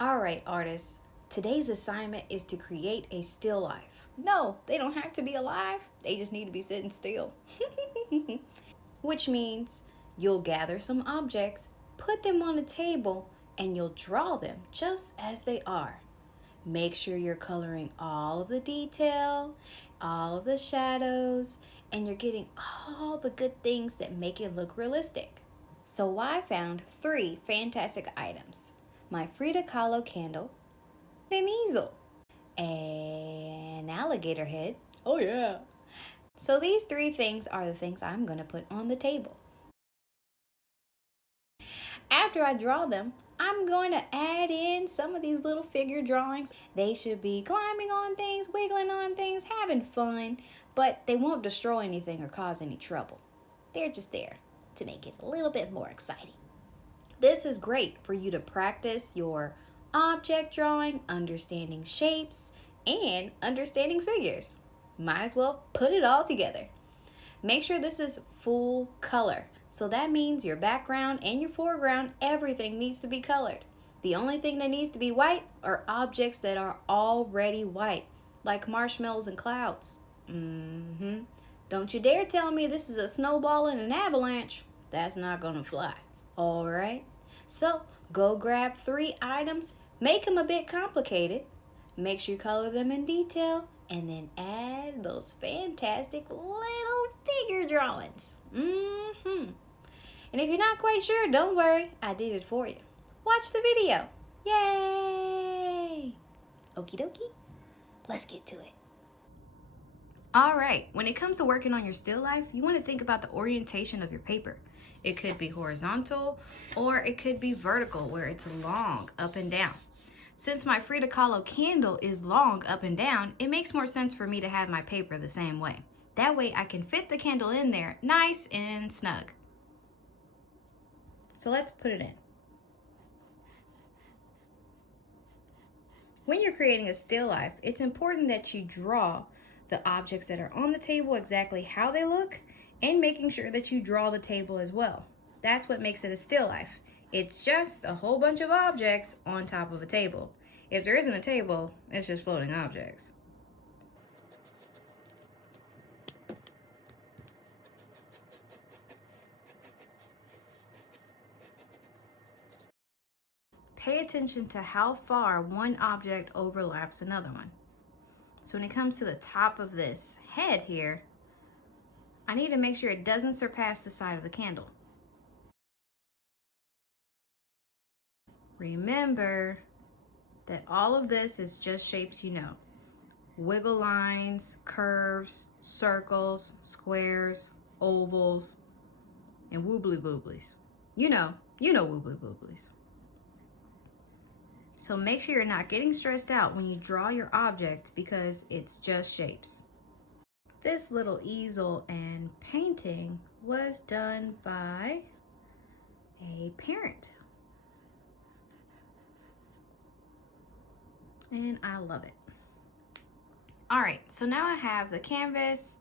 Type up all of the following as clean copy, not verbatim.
All right, artists. Today's assignment is to create a still life. No, they don't have to be alive. They just need to be sitting still. Which means you'll gather some objects, put them on a table, and you'll draw them just as they are. Make sure you're coloring all of the detail, all of the shadows, and you're getting all the good things that make it look realistic. So I found 3 fantastic items: my Frida Kahlo candle, an easel, an alligator head. Oh, yeah. So these 3 things are the things I'm going to put on the table. After I draw them, I'm going to add in some of these little figure drawings. They should be climbing on things, wiggling on things, having fun, but they won't destroy anything or cause any trouble. They're just there to make it a little bit more exciting. This is great for you to practice your object drawing, understanding shapes, and understanding figures. Might as well put it all together. Make sure this is full color. So that means your background and your foreground, everything needs to be colored. The only thing that needs to be white are objects that are already white, like marshmallows and clouds. Don't you dare tell me this is a snowball and an avalanche. That's not gonna fly. All right. So go grab 3 items, make them a bit complicated, make sure you color them in detail, and then add those fantastic little figure drawings. And if you're not quite sure, don't worry, I did it for you. Watch the video. Yay! Okie dokie, let's get to it. All right, when it comes to working on your still life, you want to think about the orientation of your paper. It could be horizontal or it could be vertical, where it's long up and down. Since my Frida Kahlo candle is long up and down, it makes more sense for me to have my paper the same way. That way I can fit the candle in there nice and snug. So let's put it in. When you're creating a still life, it's important that you draw the objects that are on the table exactly how they look, and making sure that you draw the table as well. That's what makes it a still life. It's just a whole bunch of objects on top of a table. If there isn't a table, it's just floating objects. Pay attention to how far one object overlaps another one. So when it comes to the top of this head here, I need to make sure it doesn't surpass the side of the candle. Remember that all of this is just shapes you know. Wiggle lines, curves, circles, squares, ovals, and woobly booblies. You know woobly booblies. So make sure you're not getting stressed out when you draw your object, because it's just shapes. This little easel and painting was done by a parent. And I love it. All right, so now I have the canvas,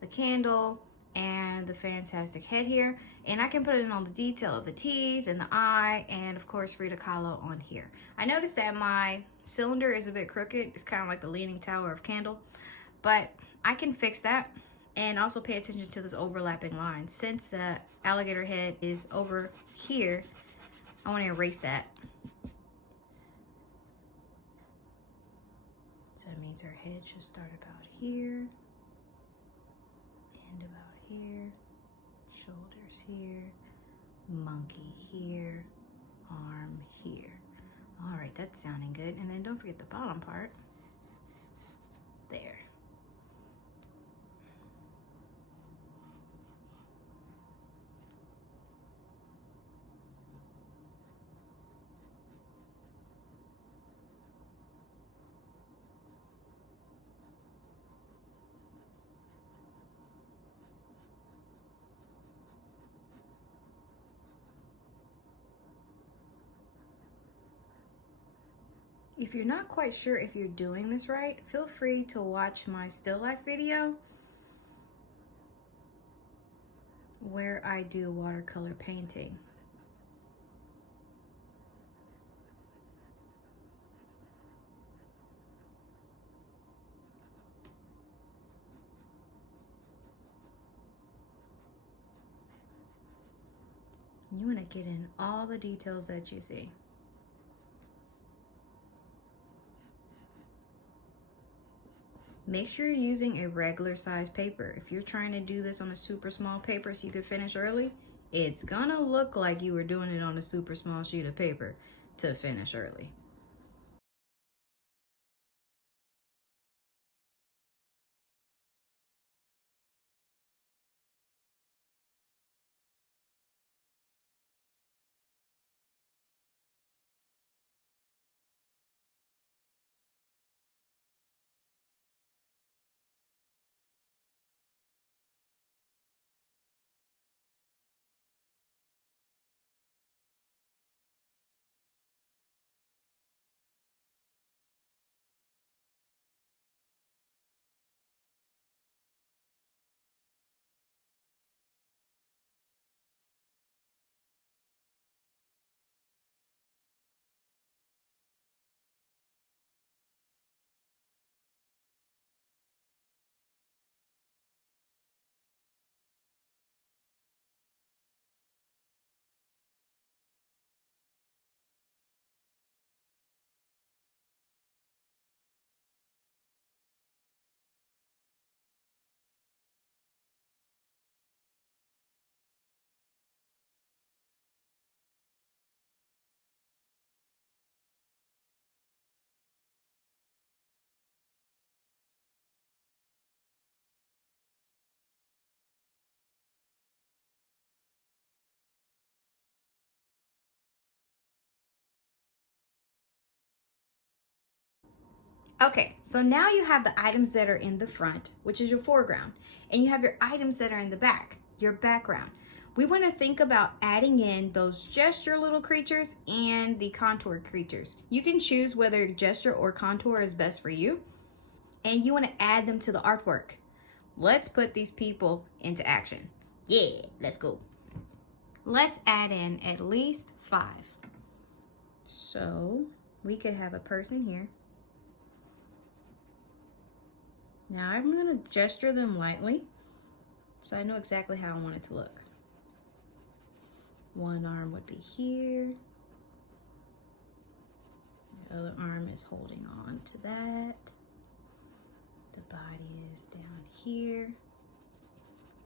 the candle, and the fantastic head here, and I can put in all the detail of the teeth and the eye, and of course Frida Kahlo on here. I noticed that my cylinder is a bit crooked. It's kind of like the Leaning Tower of Candle, but I can fix that. And also pay attention to this overlapping line. Since the alligator head is over here, I want to erase that. So that means her head should start about here, end about here, shoulders here, monkey here, arm here. All right, that's sounding good. And then don't forget the bottom part. There. If you're not quite sure if you're doing this right, feel free to watch my still life video where I do watercolor painting. You want to get in all the details that you see. Make sure you're using a regular size paper. If you're trying to do this on a super small paper so you could finish early, it's gonna look like you were doing it on a super small sheet of paper to finish early. Okay, so now you have the items that are in the front, which is your foreground, and you have your items that are in the back, your background. We want to think about adding in those gesture little creatures and the contour creatures. You can choose whether gesture or contour is best for you, and you want to add them to the artwork. Let's put these people into action. Yeah, let's go. Let's add in at least 5. So we could have a person here. Now I'm going to gesture them lightly so I know exactly how I want it to look. One arm would be here. The other arm is holding on to that. The body is down here.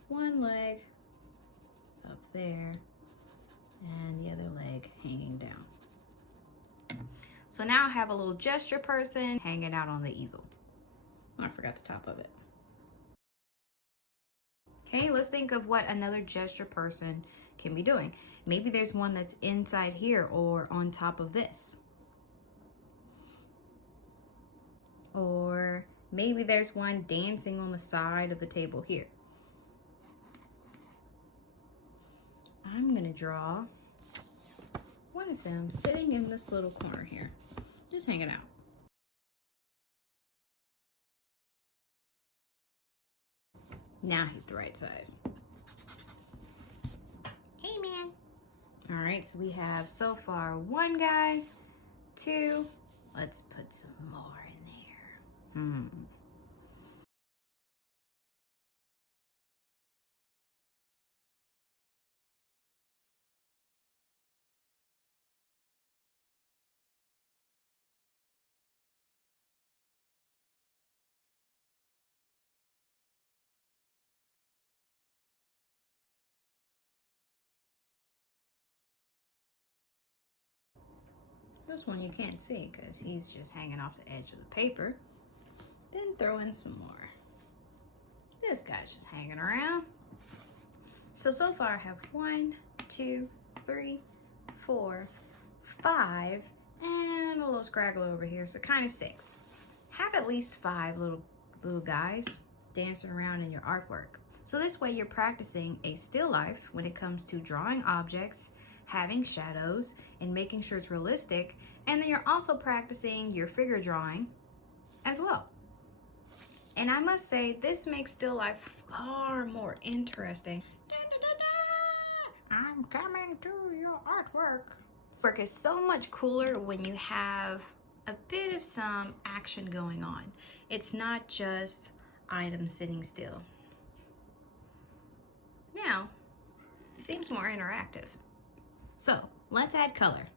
One leg up there and the other leg hanging down. So now I have a little gesture person hanging out on the easel. Oh, I forgot the top of it. Okay, let's think of what another gesture person can be doing. Maybe there's one that's inside here or on top of this. Or maybe there's one dancing on the side of the table here. I'm gonna draw one of them sitting in this little corner here, just hanging out. Now he's the right size. Hey, man. All right, so we have so far 1 guy, 2. Let's put some more in there. This one you can't see because he's just hanging off the edge of the paper. Then throw in some more. This guy's just hanging around. So far I have 1, 2, 3, 4, 5, and a little scraggle over here, so kind of 6. Have at least 5 little guys dancing around in your artwork. So this way you're practicing a still life when it comes to drawing objects, having shadows, and making sure it's realistic. And then you're also practicing your figure drawing as well. And I must say, this makes still life far more interesting. I'm coming to your artwork. Work is so much cooler when you have a bit of some action going on. It's not just items sitting still. Now, it seems more interactive. So let's add color.